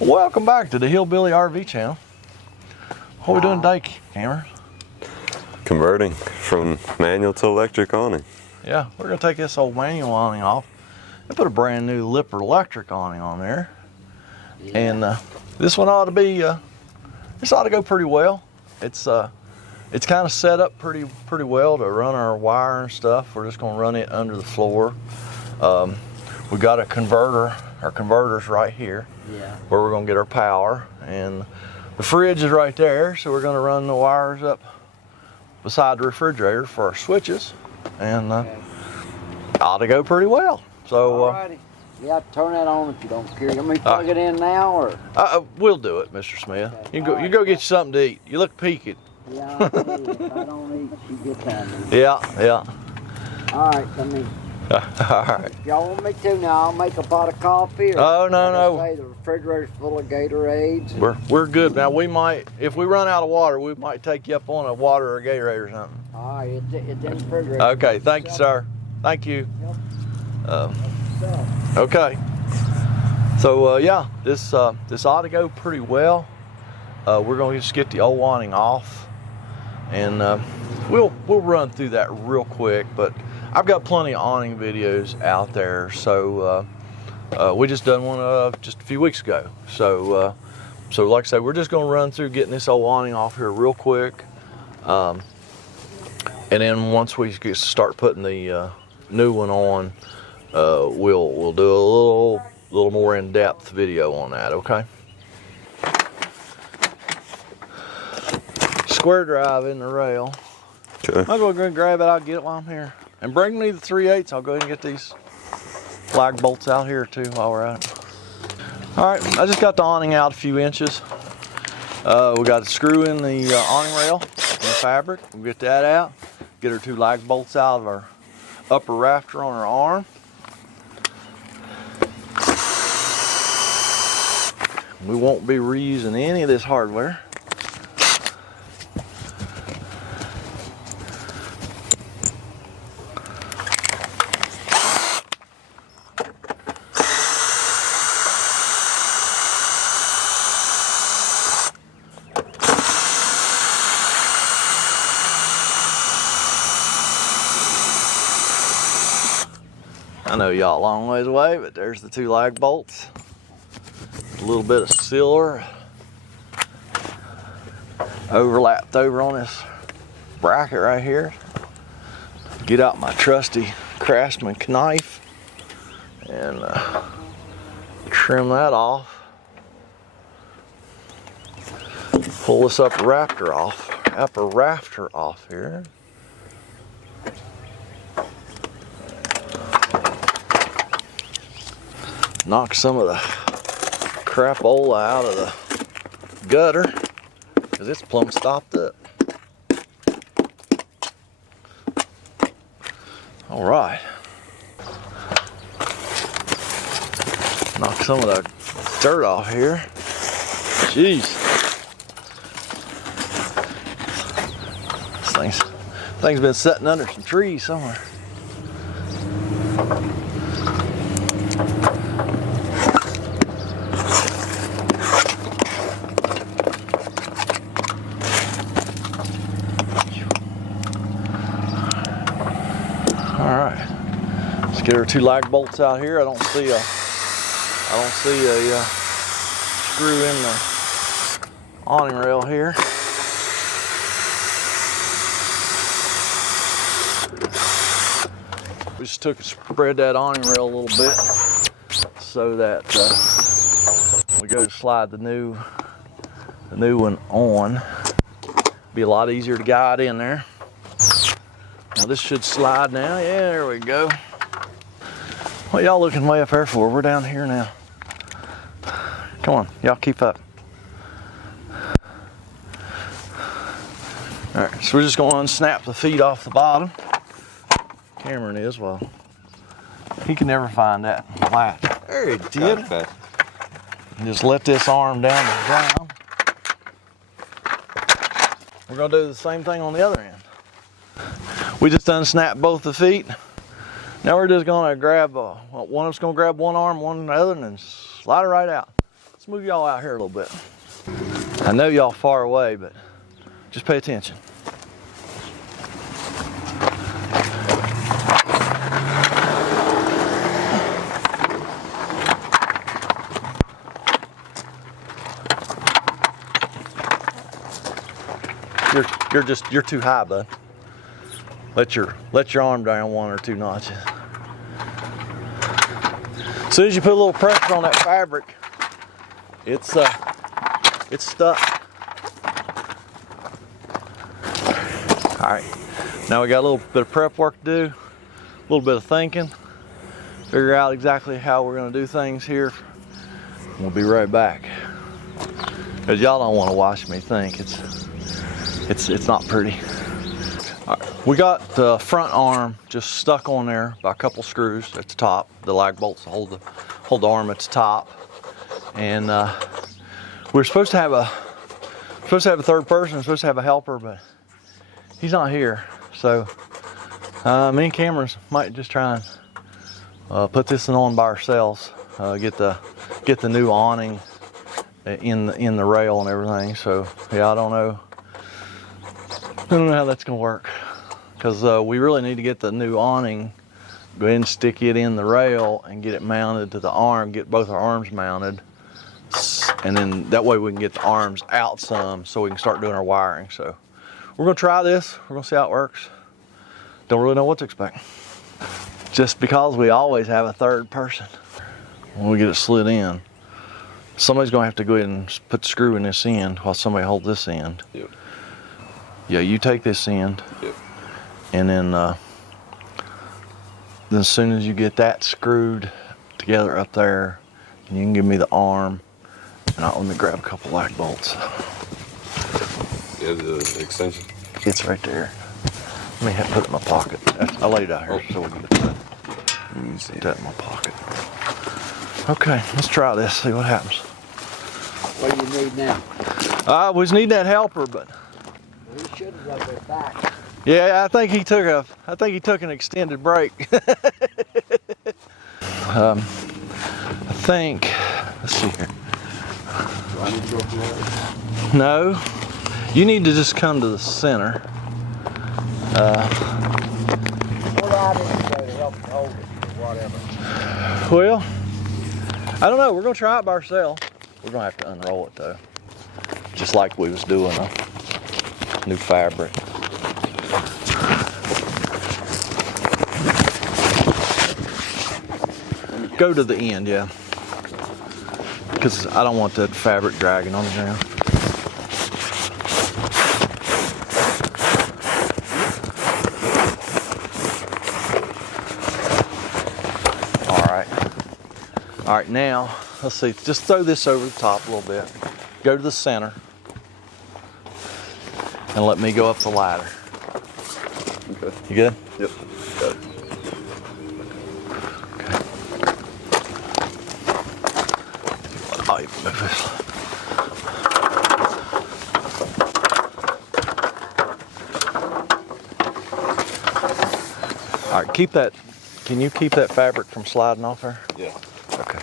Welcome back to the Hillbilly RV channel. What are we doing today, Cameron? Converting from manual to electric awning. Yeah, we're gonna take this old manual awning off and put a brand new Lippert electric awning on there. Yeah. And this one ought to be, this ought to go pretty well. It's kind of set up pretty well to run our wire and stuff. We're just gonna run it under the floor. We got a converter, our converter's right here. Yeah. Where we're gonna get our power, and the fridge is right there, so we're gonna run the wires up beside the refrigerator for our switches, and ought to go pretty well. So alrighty. Yeah, turn that on if you don't care. You want me to plug it in now, or? We'll do it, Mr. Smith. Okay. You go get you something to eat. You look peaked. Yeah, I do. If I don't eat, you get tired. Yeah. All right, let me. All right. If y'all want me to now, I'll make a pot of coffee. Or oh no. Say the refrigerator's full of Gatorades. We're good now. We might, if we run out of water, we might take you up on a water or Gatorade or something. All right, it's in the refrigerator. Okay, thank you, sir. Thank you. Yep. Okay. So yeah, this ought to go pretty well. We're gonna just get the old awning off, and we'll run through that real quick. But I've got plenty of awning videos out there, so we just done one just a few weeks ago. So like I said, we're just gonna run through getting this old awning off here real quick, and then once we start putting the new one on, we'll do a little more in-depth video on that. Okay. Square drive in the rail. Okay. Might as well go and grab it. I'll get it while I'm here. And bring me the 3/8. I'll go ahead and get these flag bolts out here too while we're at it. All right, I just got the awning out a few inches. We got to screw in the awning rail and the fabric. We'll get that out. Get our 2 lag bolts out of our upper rafter on our arm. We won't be reusing any of this hardware. I know y'all a long ways away, but there's the 2 lag bolts. A little bit of silver overlapped over on this bracket right here. Get out my trusty Craftsman knife and trim that off. Pull this upper rafter off here. Knock some of the crapola out of the gutter because it's plumb stopped up. All right. Knock some of the dirt off here. Jeez. This thing's been sitting under some trees somewhere. Get our 2 lag bolts out here. I don't see a screw in the awning rail here. We just took and spread that awning rail a little bit so that we go to slide the new one on. Be a lot easier to guide in there. Now this should slide now. Yeah, there we go. What y'all looking way up there for? We're down here now. Come on, y'all keep up. All right, so we're just going to unsnap the feet off the bottom. Cameron is, well, he can never find that latch. There he did. Okay. And just let this arm down to the ground. We're gonna do the same thing on the other end. We just unsnapped both the feet. Now we're just gonna grab, one of us gonna grab one arm, one the other, and then slide it right out. Let's move y'all out here a little bit. I know y'all far away, but just pay attention. You're too high, bud. Let your arm down 1 or 2 notches. As soon as you put a little pressure on that fabric, it's stuck. All right, now we got a little bit of prep work to do, a little bit of thinking, figure out exactly how we're gonna do things here. We'll be right back. Cause y'all don't want to watch me think. It's not pretty. All right, we got the front arm just stuck on there by a couple screws at the top. The lag bolts hold the arm at the top, and we're supposed to have a third person. We're supposed to have a helper, but he's not here. So me and Cameron might just try and put this on by ourselves. Get the new awning in the rail and everything. So yeah, I don't know how that's gonna work, because we really need to get the new awning, go ahead and stick it in the rail and get it mounted to the arm, get both our arms mounted, and then that way we can get the arms out some so we can start doing our wiring. So we're gonna try this, we're gonna see how it works. Don't really know what to expect, just because we always have a third person when we get it slid in. Somebody's gonna have to go ahead and put the screw in this end while somebody holds this end. Yep. Yeah, you take this end. Yep. And then as soon as you get that screwed together up there, you can give me the arm, and let me grab a couple lag bolts. Yeah, the extension. It's right there. Let me put it in my pocket. I laid it out here so we can get that. Put that in my pocket. Okay, let's try this, see what happens. What do you need now? We just need that helper, but He should have got it back. yeah, I think he took an extended break. I think, let's see here. Do I need to go for that? No, you need to just come to the center. What I didn't go to help hold it or whatever. Well, I don't know. We're gonna try it by ourselves. We're gonna have to unroll it though, just like we was doing a new fabric. Go to the end, yeah, because I don't want that fabric dragging on the ground. All right, now, let's see, just throw this over the top a little bit. Go to the center, and let me go up the ladder. Okay. You good? Yep. Got it. Okay. I'll even move this. All right, keep that. Can you keep that fabric from sliding off there? Yeah. Okay.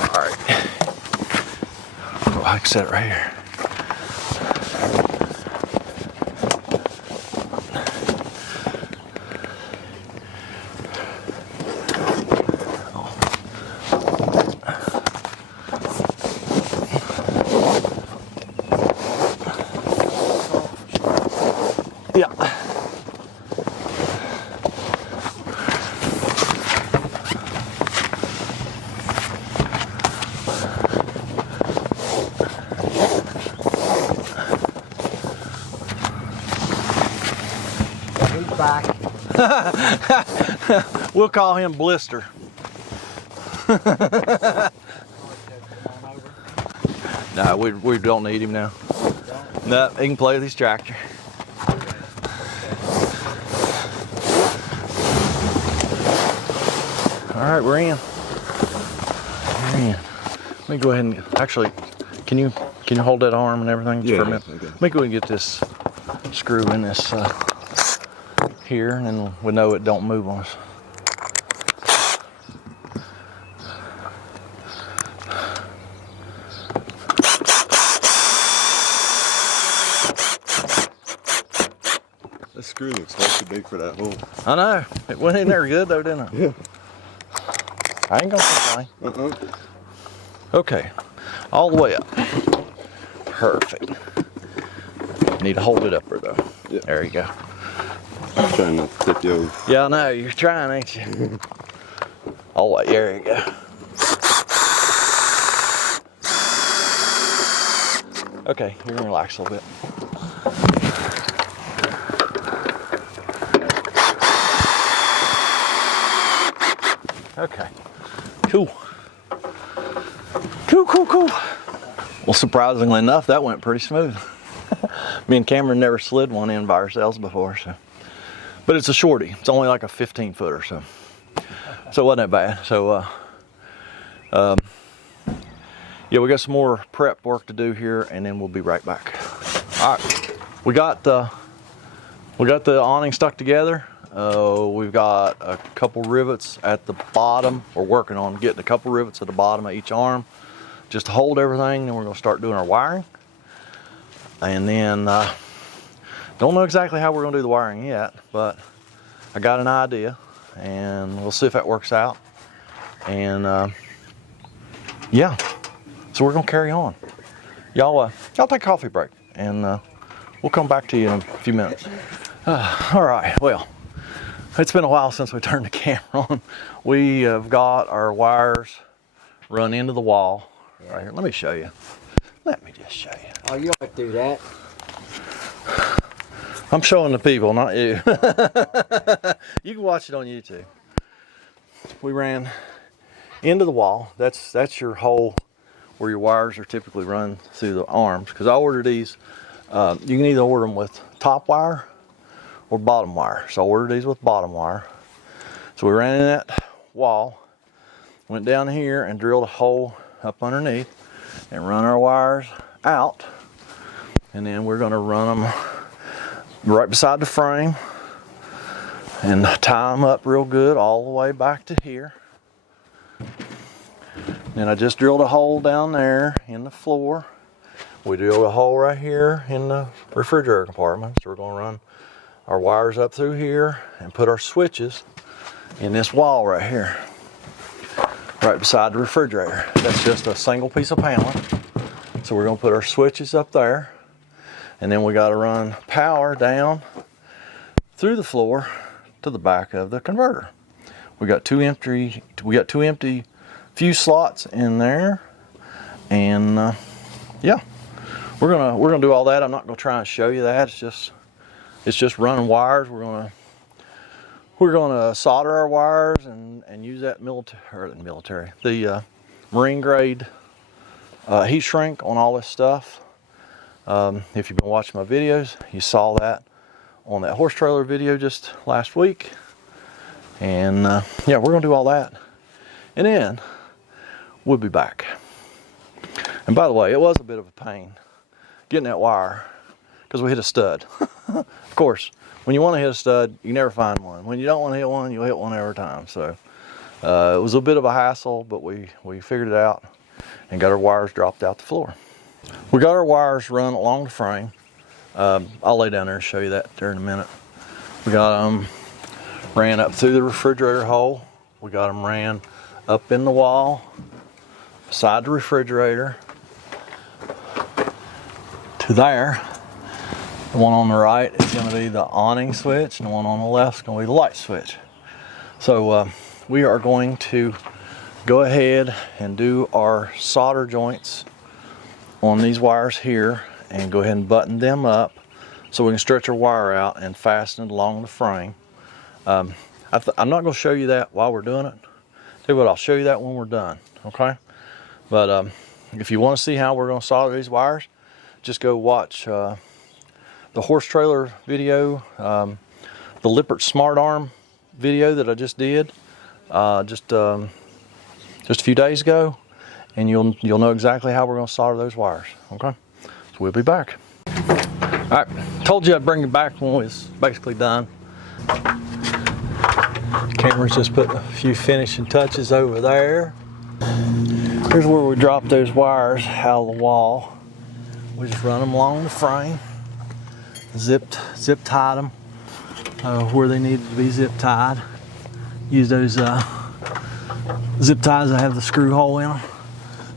All right. Oh, I can set it right here. Yeah. He's back. We'll call him Blister. No, we don't need him now. No, he can play with his tractor. right, we're in. We're in. Let me go ahead and actually, can you hold that arm and everything just for a minute? Okay. Let me go ahead and get this screw in this here, and then we know it don't move on us. That screw looks way too big for that hole. I know. It went in there good though, didn't it? Yeah. I ain't gonna complain. Okay. All the way up. Perfect. Need to hold it up there though. Yeah. There you go. I'm trying not to tip you over. Yeah, I know. You're trying, ain't you? All the way. There you go. Okay, you're gonna relax a little bit. Okay. Cool. Cool. Well, surprisingly enough, that went pretty smooth. Me and Cameron never slid one in by ourselves before, so. But it's a shorty. It's only like a 15-footer, so it wasn't that bad. So, yeah, we got some more prep work to do here, and then we'll be right back. All right, we got the awning stuck together. We've got a couple rivets at the bottom. We're working on getting a couple rivets at the bottom of each arm just to hold everything, and we're gonna start doing our wiring. And then, don't know exactly how we're gonna do the wiring yet, but I got an idea, and we'll see if that works out. And yeah, so we're gonna carry on. Y'all take a coffee break, and we'll come back to you in a few minutes. All right, well, it's been a while since we turned the camera on. We have got our wires run into the wall right here. Let me show you. Let me just show you. Oh, you don't do that. I'm showing the people, not you. You can watch it on YouTube. We ran into the wall. That's your hole where your wires are typically run through the arms. Because I ordered these. You can either order them with top wire or bottom wire. So I ordered these with bottom wire. So we ran in that wall, went down here and drilled a hole up underneath and run our wires out. And then we're gonna run them right beside the frame and tie them up real good all the way back to here. Then I just drilled a hole down there in the floor. We drilled a hole right here in the refrigerator compartment. So we're gonna run our wires up through here and put our switches in this wall right here, right beside the refrigerator. That's just a single piece of paneling. So we're gonna put our switches up there, and then we gotta run power down through the floor to the back of the converter. We got two empty fuse slots in there, and yeah, we're gonna do all that. I'm not gonna try and show you that. It's just running wires. We're gonna solder our wires and use that the marine grade heat shrink on all this stuff. If you've been watching my videos, you saw that on that horse trailer video just last week. And yeah, we're gonna do all that, and then we'll be back. And by the way, it was a bit of a pain getting that wire because we hit a stud. Of course, when you want to hit a stud, you never find one. When you don't want to hit one, you'll hit one every time. So it was a bit of a hassle, but we figured it out and got our wires dropped out the floor. We got our wires run along the frame. I'll lay down there and show you that there in a minute. We got them ran up through the refrigerator hole. We got them ran up in the wall beside the refrigerator to there. The one on the right is going to be the awning switch, and the one on the left is going to be the light switch. So we are going to go ahead and do our solder joints on these wires here and go ahead and button them up so we can stretch our wire out and fasten it along the frame. I'm not going to show you that while we're doing it. Tell you what, I'll show you that when we're done, okay? But if you want to see how we're going to solder these wires, just go watch the horse trailer video, the Lippert Smart Arm video that I just did. just a few days ago, and you'll know exactly how we're going to solder those wires. Okay, so we'll be back. All right, told you I'd bring it back when it was basically done. Cameron's just put a few finishing touches over there. Here's where we drop those wires out of the wall. We just run them along the frame, zip tied them where they needed to be zip tied. Use those zip ties that have the screw hole in them.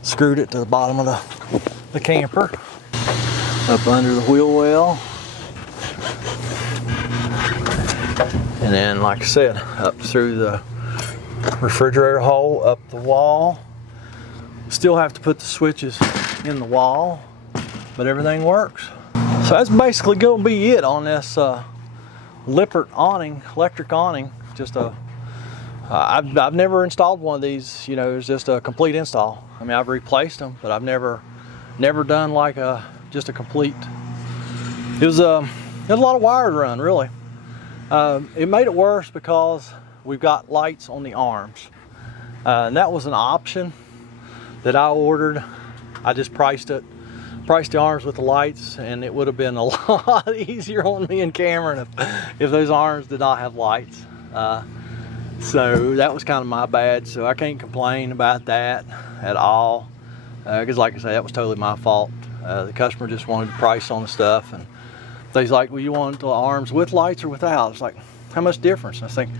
Screwed it to the bottom of the camper, up under the wheel well, and then, like I said, up through the refrigerator hole, up the wall. Still have to put the switches in the wall, but everything works. So that's basically going to be it on this Lippert awning, electric awning. Just I've never installed one of these. You know, it's just a complete install. I mean, I've replaced them, but I've never done like just a complete. It was a lot of wire to run, really. It made it worse because we've got lights on the arms, and that was an option that I ordered. I just priced the arms with the lights, and it would have been a lot easier on me and Cameron if those arms did not have lights. So that was kind of my bad, so I can't complain about that at all, because like I say, that was totally my fault. The customer just wanted the price on the stuff, and they's like, well, you want the arms with lights or without? It's like, how much difference? I think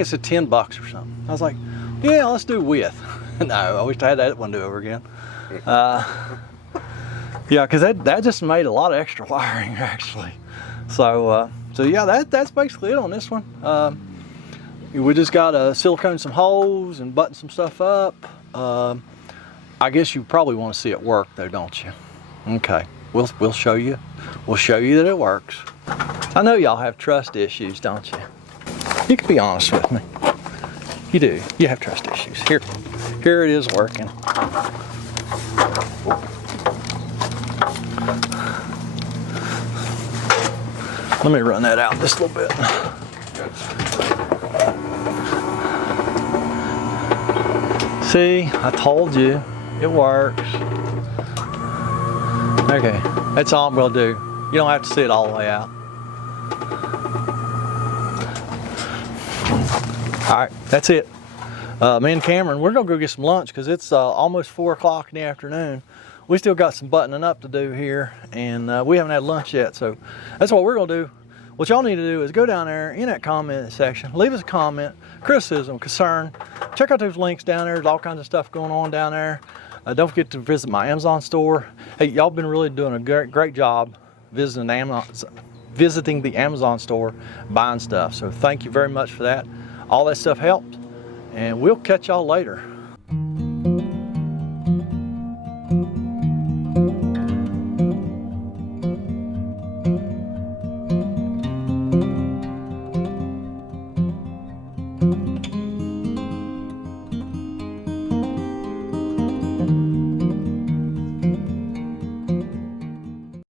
it's a $10 or something. I was like, yeah, let's do with. No, I wish I had that one to do over again. Yeah, because that just made a lot of extra wiring, actually. So yeah, that's basically it on this one. We just got to silicone some holes and button some stuff up. I guess you probably want to see it work, though, don't you? Okay, we'll show you. We'll show you that it works. I know y'all have trust issues, don't you? You can be honest with me. You do. You have trust issues. Here it is working. Let me run that out just a little bit. See, I told you, it works. Okay, that's all I'm gonna do. You don't have to see it all the way out. All right, that's it. Me and Cameron, we're gonna go get some lunch because it's almost 4 o'clock in the afternoon. We still got some buttoning up to do here, and we haven't had lunch yet, so that's what we're gonna do. What y'all need to do is go down there in that comment section, leave us a comment, criticism, concern. Check out those links down there. There's all kinds of stuff going on down there. Don't forget to visit my Amazon store. Hey, y'all been really doing a great job visiting the Amazon store, buying stuff. So thank you very much for that. All that stuff helped, and we'll catch y'all later.